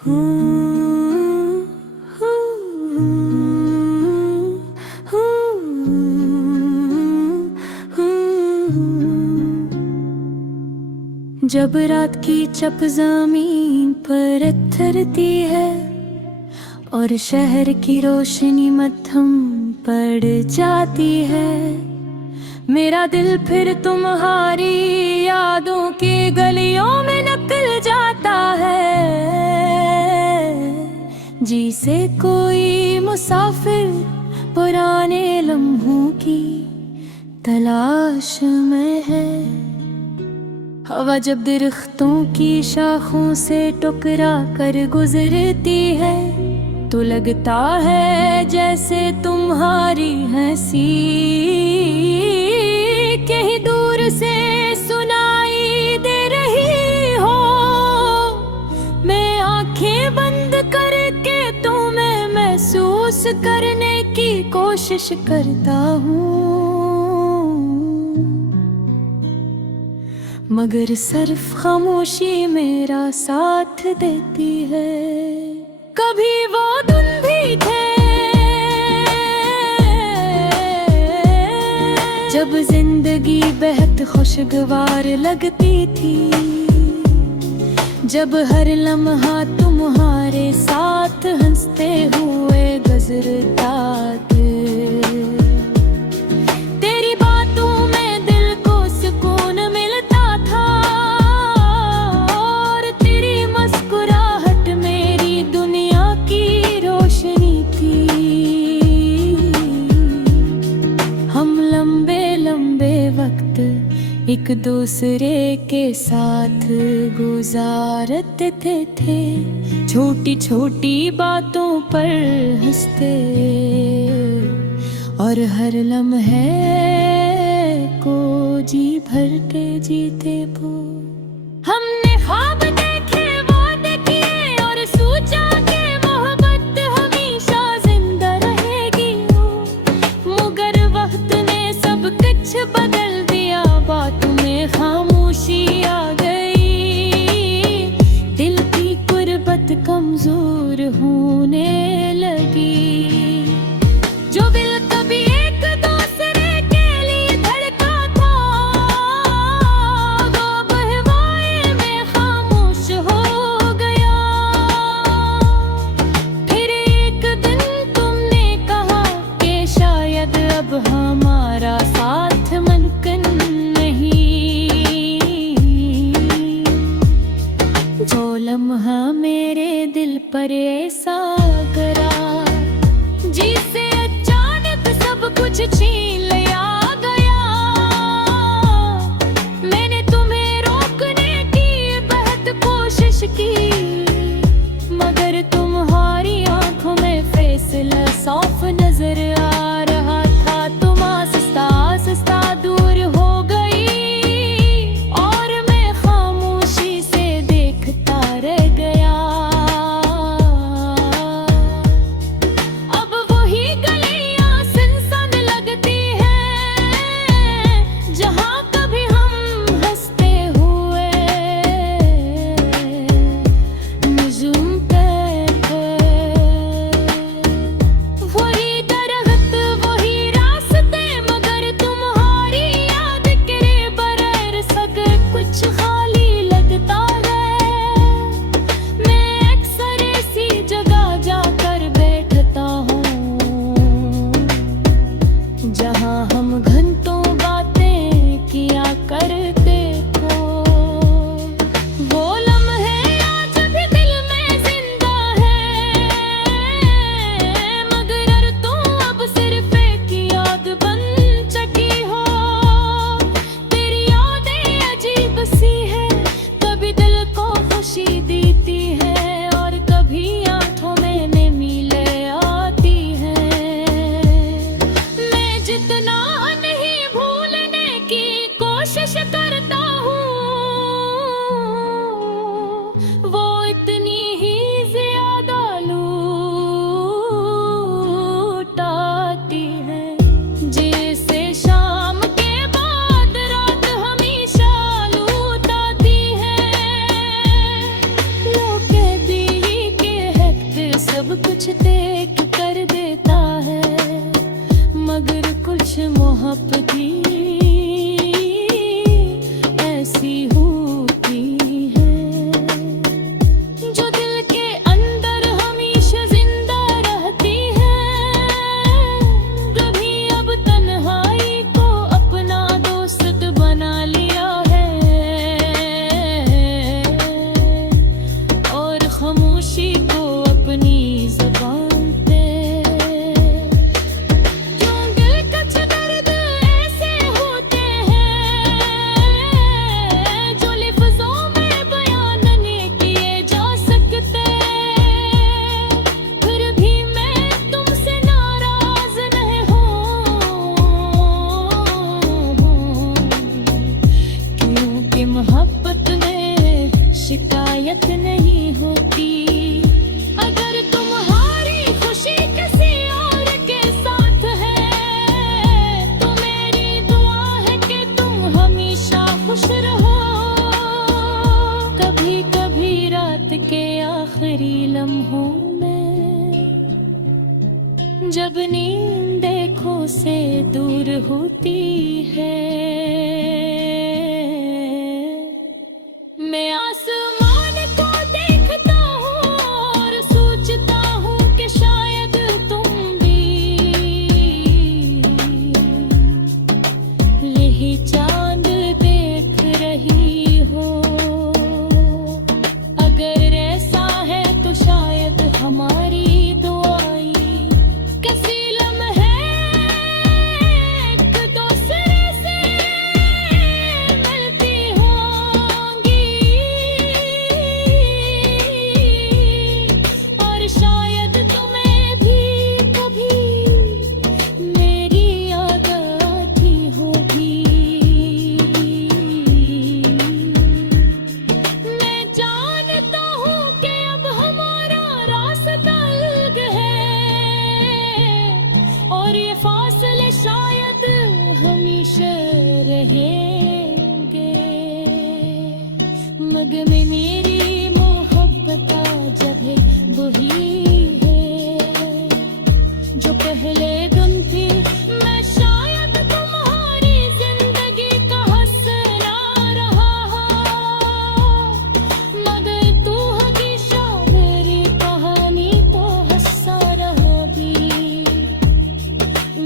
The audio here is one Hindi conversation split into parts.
जब रात की चप ज़मीन पर उतरती है और शहर की रोशनी मद्धम पड़ जाती है, मेरा दिल फिर तुम्हारी यादों की गलियों में निकल जाता है। जी से कोई मुसाफिर पुराने लम्हों की तलाश में है। हवा जब दरख्तों की शाखों से टकरा कर गुजरती है तो लगता है जैसे तुम्हारी हंसी कहीं दूर से सुनाई दे रही हो। मैं आंखें बंद करके तुम्हें महसूस करने की कोशिश करता हूँ, मगर सिर्फ खामोशी मेरा साथ देती है। कभी वो दिन भी थे जब जिंदगी बेहद खुशगवार लगती थी, जब हर लम्हा तुम्हारे साथ हंसते हुए गुजरता था। तेरी बातों में दिल को सुकून मिलता था और तेरी मुस्कुराहट मेरी दुनिया की रोशनी थी। हम लंबे लंबे वक्त एक दूसरे के साथ गुजारते थे, छोटी छोटी बातों पर हंसते और हर लम्हे को जी भर के जीते वो। हमने ख्वाब देखे वादे किए और सोचा कि मोहब्बत हमेशा जिंदा रहेगी, मगर वक्त ने सब कुछ बदल दिया। बात में खामोशी आ गई, दिल की गुर्बत कमजोर होने लगी। जो दिल कभी एक दूसरे के लिए धड़का था वो बहवाए में खामोश हो गया। फिर एक दिन तुमने कहा कि शायद अब हमारा साथ मुमकिन नहीं। जो लम्हा मेरे दिल पर ऐसा करा जिसे अचानक सब कुछ छीन लिया गया। मैंने तुम्हें रोकने की बहुत कोशिश की, मगर तुम्हारी आंखों में फैसला साफ नजर आ रहा था। तुम आहिस्ता आहिस्ता दूर हो गई और मैं खामोशी से देखता रह गया। अब वही गलियां सुनसान लगती है सब कुछ देख कर देता है, मगर कुछ मोहब्बत ही ऐसी होती है जो दिल के अंदर हमेशा जिंदा रहती है। कभी अब तन्हाई को अपना दोस्त बना लिया है और खामोशी को अपनी ज़ुबान पे। क्यों दिलकश दर्द ऐसे होते हैं जो लफ्ज़ों में बयान नहीं किए जा सकते। फिर भी मैं तुमसे नाराज नहीं हूँ, क्योंकि मोहब्बत में शिकायत नहीं होती। अगर तुम्हारी खुशी किसी और के साथ है तो मेरी दुआ है कि तुम हमेशा खुश रहो। कभी कभी रात के आखिरी लम्हों में जब नींद आँखों से दूर होती है, मैं आसमान को देखता हूँ और सोचता हूँ कि शायद तुम भी यही चांद देख रही हो। अगर ऐसा है तो शायद हमारी दुआएं किसी लम्हे एक दूसरे से मिलती होंगी और शायद तुम्हें भी कभी मेरी याद आती होगी। मैं जानता हूँ कि अब हमारा रास्ता अलग है और ये फासले शायद हमेशा रहेंगे, मगर मेरी मोहब्बत जब है वही है जो पहले दिन थी। मैं शायद तुम्हारी जिंदगी का हंसना रहा हूँ, मगर तू हमेशा मेरी कहानी को हंसा रहोगी।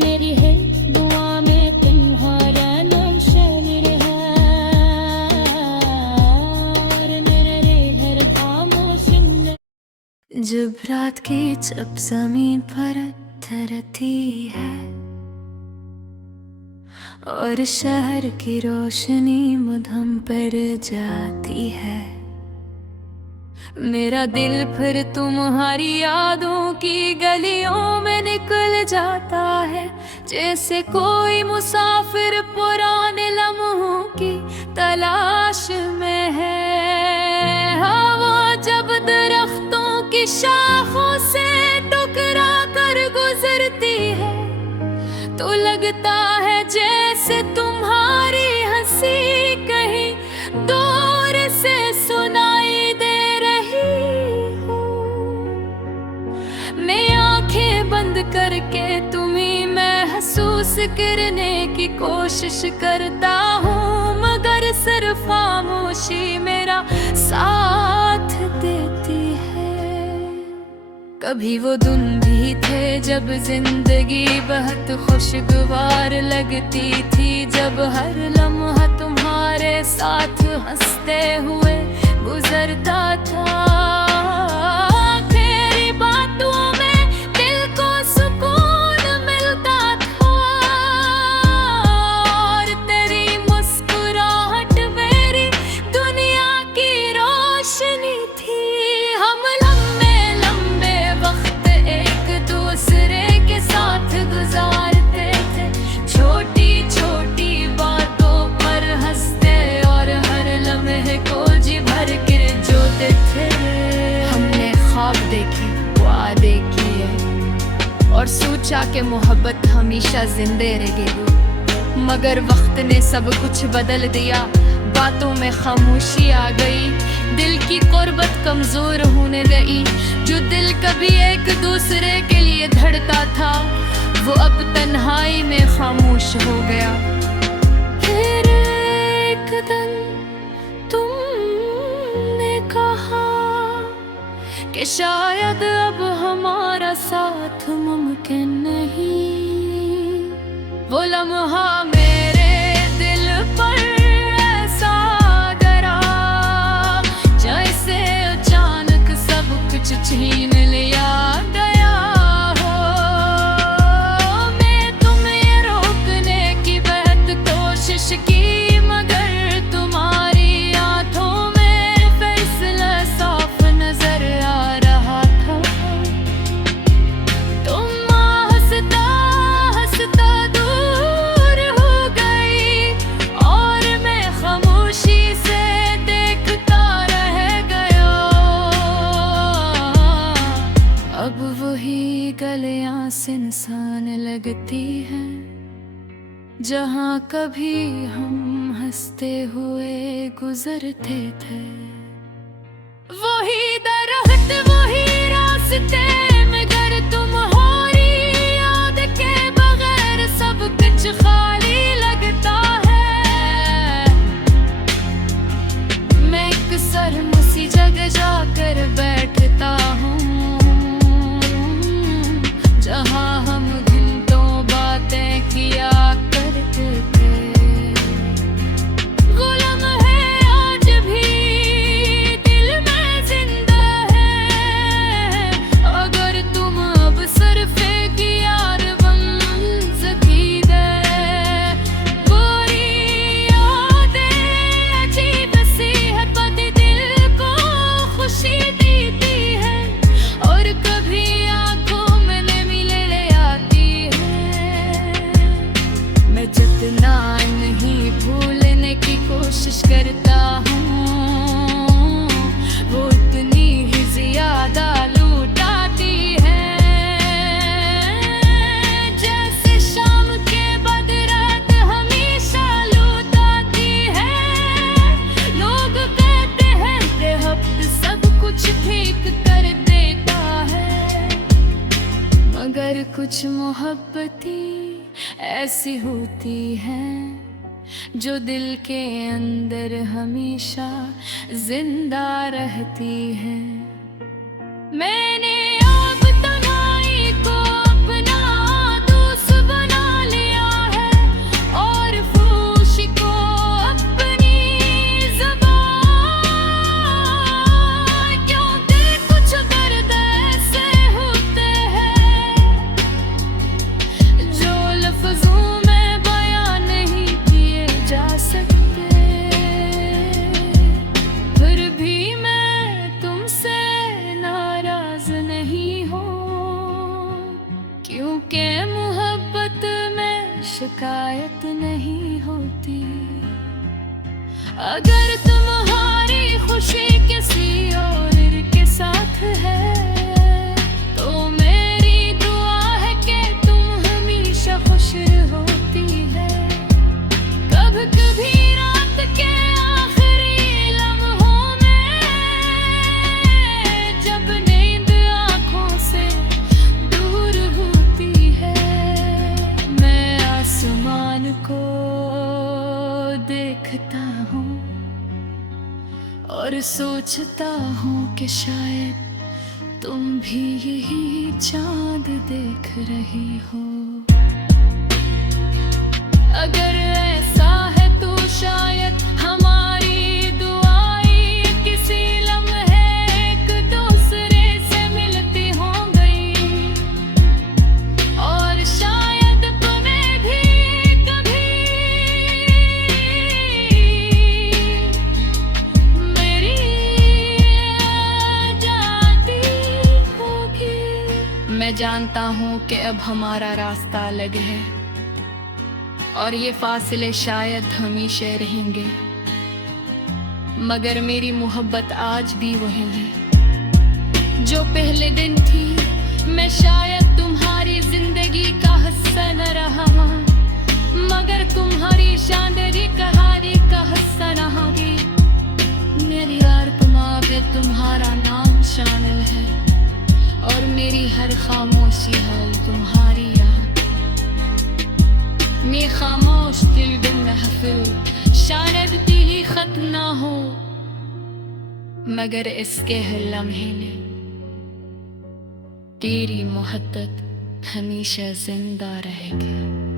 मेरी है दुआ में तुम्हारा नाम शामिल है और मेरे हर खामोश जब रात की जब जमीन पर धरती है और शहर की रोशनी मधम पर जाती है, मेरा दिल फिर तुम्हारी यादों की गलियों में निकल जाता है। जैसे कोई मुसाफिर पुराने लम्हों की तलाश में है। हवा जब दरख्तों की शाखों से टकरा कर गुजरती है तो लगता है जैसे तुम्हारी हंसी कहीं दूर से सुनाई दे रही हो। मैं आंखें बंद करके तुम्हें महसूस करने की कोशिश करता हूँ, मगर सिर्फ खामोशी मेरा साथ देती है। कभी वो दिन भी थे जब जिंदगी बहुत खुशगवार लगती थी, जब हर लम्हा तुम्हारे साथ हंसते हुए गुजरता था। तेरी बातों में दिल को सुकून मिलता था और तेरी मुस्कुराहट मेरी दुनिया की रोशनी थी। हम लंबे लंबे वक्त एक दूसरे के साथ गुजारते थे, छोटी छोटी बातों पर हंसते और हर लम्हे को जी भर के जोते थे। हमने ख्वाब देखे, वादे किए और सोचा कि मोहब्बत हमेशा जिंदे रहेगी, मगर वक्त ने सब कुछ बदल दिया। बातों में खामोशी आ गई, दिल की कुर्बत कमजोर होने लगी। जो दिल दिल कभी एक दूसरे के लिए धड़का था, वो अब तन्हाई में खामोश हो गया। फिर एक दिन तुमने कहा कि शायद अब हमारा साथ मुमकिन नहीं। वो लम्हा मेरे दिल पर ऐसा गरा, जैसे अचानक सब कुछ छीन लिया गया हो। मैं तुम्हें रोकने की बेहद कोशिश की, मगर तुम्हारी आंखों में फैसला साफ नजर आ रहा था। तुम हंसता हंसता दूर हो गई और मैं खामोशी से देखता रह गया। अब वही गलियां सुनसान लगती हैं, जहाँ कभी हम हंसते हुए गुजरते थे। वही दरख्त वही रास्ते, मगर तुम्हारी याद के बगैर सब कुछ खाली लगता है। मैं एक सरमसी जगह जाकर बैठता हूँ, जहाँ हम घंटों बातें किया करते थे। गुलाम है आज भी दिल में जिंदा है, अगर तुम अब सिर्फ एक यार बन सकी दे। बुरी यादें अजीब सी है, कभी दिल को खुशी देती है और कभी आंखों में नमी ले आती है। मैं जितना नहीं भूलने की कोशिश करता हूँ, वो उतनी ही ज्यादा लौटाती है। जैसे शाम के बाद रात हमेशा लौटाती है। लोग कहते हैं कि वक्त सब कुछ ठीक कर देता है, मगर कुछ मोहब्बतें ऐसी होती हैं जो दिल के अंदर हमेशा जिंदा रहती हैं। मैंने अब तन्हाई को अपना दोस्त बना लिया है और फूशी को अपनी ज़बान, क्योंकि कुछ दर्द ऐसे होते हैं जो लफ्ज़ों में बयां नहीं किए जा सकते। फिर भी मैं तुमसे नाराज नहीं हूँ, क्योंकि मोहब्बत में शिकायत नहीं होती। अगर तुम्हारी खुशी किसी और के साथ है, तो मेरी दुआ है कि तुम हमेशा खुश होती है। कभी कभी रात के आखिरी लम्हों में, जब नींद आँखों से दूर होती है, मैं आसमान को देखता हूँ और सोचता हूँ कि शायद तुम भी यही चांद देख रही हो। अगर ऐसा है तो शायद हमारी दुआएं किसी लम्हे एक दूसरे से मिलती हो गई, और शायद तुम्हें भी कभी मेरी जाती होगी। मैं जानता हूँ कि अब हमारा रास्ता अलग है और ये फासले शायद हमेशा रहेंगे, मगर मेरी मोहब्बत आज भी वही है जो पहले दिन थी। मैं शायद तुम्हारी जिंदगी का हिस्सा न रहा, मगर तुम्हारी शानदारी कहानी का हिस्सा रहागी। मेरी आत्मा पे तुम्हारा नाम शामिल है हर खामोशी हाल तुम्हारी याद मैं खामोश दिल बिन महफिल शायद ही खत्म ना हो मगर इसके हर लम्हे में तेरी मोहब्बत हमेशा जिंदा रहेगी।